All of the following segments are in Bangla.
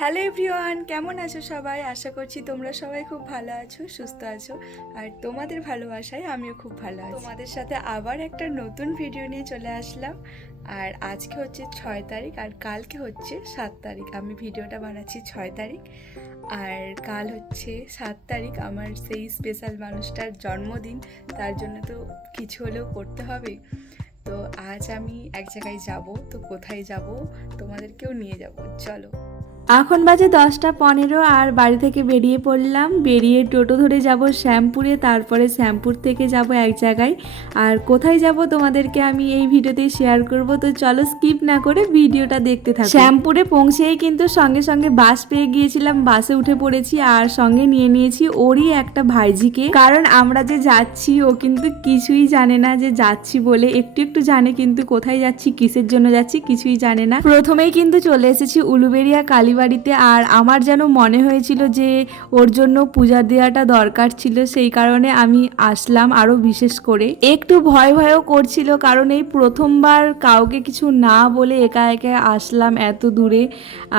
হ্যালো এভরিওয়ান, কেমন আছো সবাই? আশা করছি তোমরা সবাই খুব ভালো আছো, সুস্থ আছো। আর তোমাদের ভালোবাসায় আমিও খুব ভালো আছি। তোমাদের সাথে আবার একটা নতুন ভিডিও নিয়ে চলে আসলাম। আর আজকে হচ্ছে 6 তারিখ আর কালকে হচ্ছে 7 তারিখ। আমি ভিডিওটা বানাচ্ছি 6 তারিখ আর কাল হচ্ছে 7 তারিখ, আমার সেই স্পেশাল মানুষটার জন্মদিন। তার জন্য তো কিছু হলেও করতে হবে। তো আজ আমি এক জায়গায় যাব, তো কোথায় যাব তোমাদেরকেও নিয়ে যাব, চলো। এখন বাজে 10টা 15 আর বাড়ি থেকে বেরিয়ে পড়লাম। বেরিয়ে টোটো ধরে যাব শ্যামপুরে, তারপরে শ্যামপুর থেকে যাব এক জায়গায়। আর কোথায় যাব তোমাদেরকে আমি এই ভিডিওতে শেয়ার করব, তো চলো স্কিপ না করে ভিডিওটা দেখতে থাকো। শ্যামপুরে পৌঁছেই কিন্তু সঙ্গে সঙ্গে বাস পেয়ে গিয়েছিলাম, বাসে উঠে পড়েছি আর সঙ্গে নিয়ে নিয়েছি ওরই একটা ভাইজিকে। কারণ আমরা যে যাচ্ছি ও কিন্তু কিছুই জানে না যে যাচ্ছি বলে, একটু একটু জানে কিন্তু কোথায় যাচ্ছি কিসের জন্য যাচ্ছি কিছুই জানে না। প্রথমেই কিন্তু চলে এসেছি উলুবেড়িয়া কালীবাড়িতে, আর আমার যেন মনে হয়েছিল যে ওর জন্য পূজা দেওয়াটা দরকার ছিল, সেই কারণে আমি আসলাম। আরো বিশেষ করে একটু ভয় ভয়ও করছিল, কারণ এই প্রথমবার কাউকে কিছু না বলে একা একা আসলাম এত দূরে।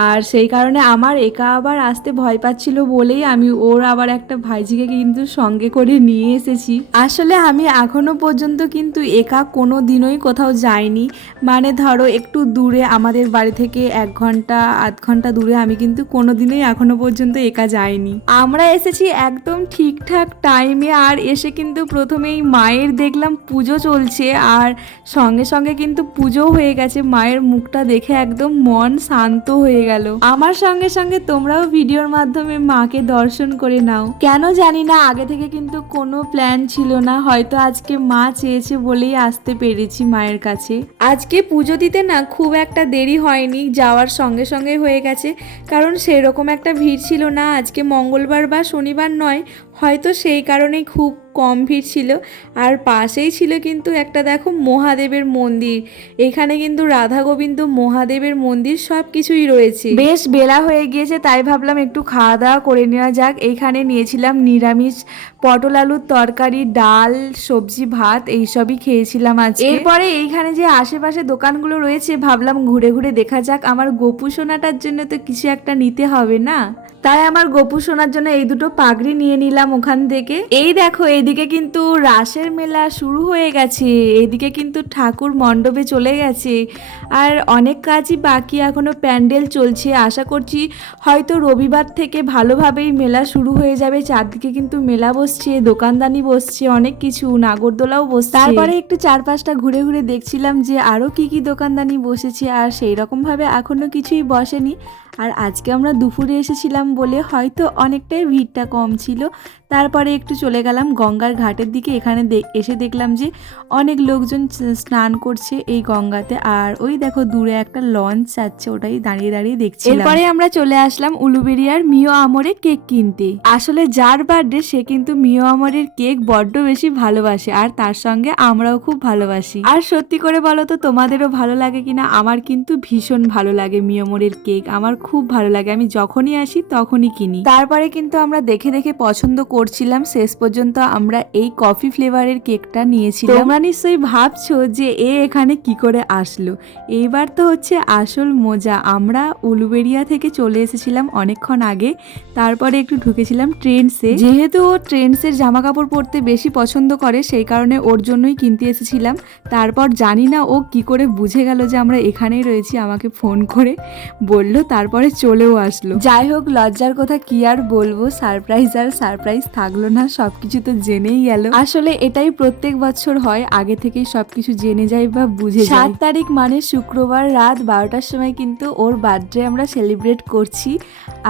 আর সেই কারণে আমার একা আবার আসতে ভয় পাচ্ছিল বলেই আমি ওর আবার একটা ভাইজিকে কিন্তু সঙ্গে করে নিয়ে এসেছি। আসলে আমি এখনো পর্যন্ত কিন্তু একা কোনো দিনই কোথাও যাইনি। মানে ধরো একটু দূরে আমাদের বাড়ি থেকে 1 ঘন্টা 1.5 ঘন্টা দূরে আমি কিন্তু কোনোদিনই এখনো পর্যন্ত একা যাইনি। আমরা এসেছি একদম ঠিকঠাক টাইমে, আর এসে কিন্তু প্রথমেই মায়ের দেখলাম পুজো চলছে, আর সঙ্গে সঙ্গে কিন্তু পুজো হয়ে গেছে। মায়ের মুখটা দেখে একদম মন শান্ত হয়ে গেল। আমার সঙ্গে সঙ্গে তোমরাও ভিডিওর মাধ্যমে মাকে দর্শন করে নাও। কেন জানি না আগে থেকে কিন্তু কোনো প্ল্যান ছিল না, হয়তো আজকে মা চেয়েছে বলেই আসতে পেরেছি মায়ের কাছে। আজকে পুজো দিতে না খুব একটা দেরি হয়নি, যাওয়ার সঙ্গে সঙ্গে হয়ে গেছে। কারণ সেরকম একটা ভিড় ছিল না, আজকে মঙ্গলবার বা শনিবার নয়, হয়তো সেই কারণেই খুব কম ভিড় ছিল। আর পাশেই ছিল কিন্তু একটা দেখো মহাদেবের মন্দির। এখানে কিন্তু রাধা গোবিন্দ মহাদেবের মন্দির সব কিছুই রয়েছে। বেশ বেলা হয়ে গিয়েছে, তাই ভাবলাম একটু খাওয়া দাওয়া করে নেওয়া যাক। এইখানে নিয়েছিলাম নিরামিষ পটল আলুর তরকারি, ডাল, সবজি, ভাত, এইসবই খেয়েছিলাম আজকে। এরপরে এইখানে যে আশেপাশে দোকানগুলো রয়েছে ভাবলাম ঘুরে ঘুরে দেখা যাক। আমার গোপু সোনাটার জন্য তো কিছু একটা নিতে হবে না, তাই আমার গোপু সোনার জন্য এই দুটো পাগড়ি নিয়ে নিলাম ওখান থেকে। এই দেখো এদিকে কিন্তু রাসের মেলা শুরু হয়ে গেছে, এদিকে কিন্তু ঠাকুর মণ্ডপে চলে গেছে। আর অনেক কাজই বাকি, এখনো প্যান্ডেল চলছে। আশা করছি হয়তো রবিবার থেকে ভালোভাবেই মেলা শুরু হয়ে যাবে। চারদিকে কিন্তু মেলা বসছে, দোকানদানি বসছে, অনেক কিছু, নাগরদোলাও বসছে। তারপরে একটু চারপাশটা ঘুরে ঘুরে দেখছিলাম যে আরো কি কি দোকানদানি বসেছে, আর সেই রকম ভাবে এখনো কিছুই বসেনি। আর আজকে আমরা দুপুরে এসেছিলাম বলে হয়তো অনেকটাই ভিড়টা কম ছিল। তারপরে একটু চলে গেলাম গঙ্গার ঘাটের দিকে। এখানে এসে দেখলাম যে অনেক লোকজন স্নান করছে এই গঙ্গাতে। আর ওই দেখো দূরে একটা লঞ্চ যাচ্ছে, ওটাই দাঁড়িয়ে দাঁড়িয়ে দেখছি। এরপরে আমরা চলে আসলাম উলুবেড়িয়ার মিও আমরে কেক কিনতে। আসলে যার বার্থডে সে কিন্তু মিও আমরের কেক বড্ড বেশি ভালোবাসে, আর তার সঙ্গে আমরাও খুব ভালোবাসি। আর সত্যি করে বলো তো তোমাদেরও ভালো লাগে কিনা? আমার কিন্তু ভীষণ ভালো লাগে মিও আমরের কেক, আমার খুব ভালো লাগে। আমি যখনই আসি তখনই কিনি। তারপরে কিন্তু আমরা দেখে দেখে পছন্দ করছিলাম, শেষ পর্যন্ত আমরা এই কফি ফ্লেভারের কেকটা নিয়েছিলাম। তোমরা নিশ্চয়ই ভাবছো যে এখানে কি করে আসলো। এইবার তো হচ্ছে আসল মজা। আমরা উলুবেড়িয়া থেকে চলে এসেছিলাম অনেকক্ষণ আগে, তারপরে একটু ঢুকেছিলাম ট্রেন্ডসে। যেহেতু ও ট্রেন্ডসের জামা কাপড় পরতে বেশি পছন্দ করে, সেই কারণে ওর জন্যই কিনতে এসেছিলাম। তারপর জানি না ও কি করে বুঝে গেল যে আমরা এখানেই রয়েছি, আমাকে ফোন করে বলল, তারপরে চলেও আসলো। যাই হোক, লজ্জার কথা কি আর বলবো, সারপ্রাইজ আর সারপ্রাইজ থাকলো না, সবকিছু তো জেনেই গেল। আসলে এটাই প্রত্যেক বছর হয়, আগে থেকেই সবকিছু জেনে যাই বা বুঝে যাই। 7 তারিখ মানে শুক্রবার রাত 12টার সময় কিন্তু ওর বার্থডে আমরা সেলিব্রেট করছি।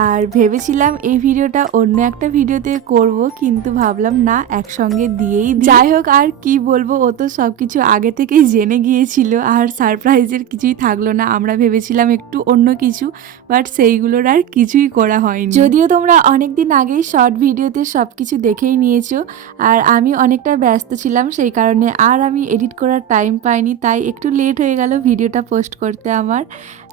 আর ভেবেছিলাম এই ভিডিওটা অন্য একটা ভিডিওতে করব, কিন্তু ভাবলাম না একসঙ্গে দিয়েই দিই। যাই হোক, আর কি বলবো, ও তো সবকিছু আগে থেকেই জেনে গিয়েছিল, আর সারপ্রাইজের কিছুই থাকলো না। আমরা ভেবেছিলাম একটু অন্য কিছু, বাট সেইগুলোর আর কিছুই করা হয়নি। যদিও তোমরা অনেকদিন আগেই শর্ট ভিডিওতে সবকিছু দেখেই নিয়েছো, আর আমি অনেকটা ব্যস্ত ছিলাম, সেই কারণে আর আমি এডিট করার টাইম পাইনি, তাই একটু লেট হয়ে গেল ভিডিওটা পোস্ট করতে আমার।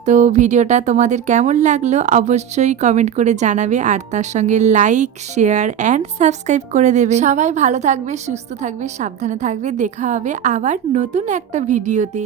তো ভিডিওটা তোমাদের কেমন লাগলো অবশ্যই কমেন্ট করে জানাবে, আর তার সঙ্গে লাইক, শেয়ার অ্যান্ড সাবস্ক্রাইব করে দেবে। সবাই ভালো থাকবে, সুস্থ থাকবে, সাবধানে থাকবে। দেখা হবে আবার নতুন একটা ভিডিওতে।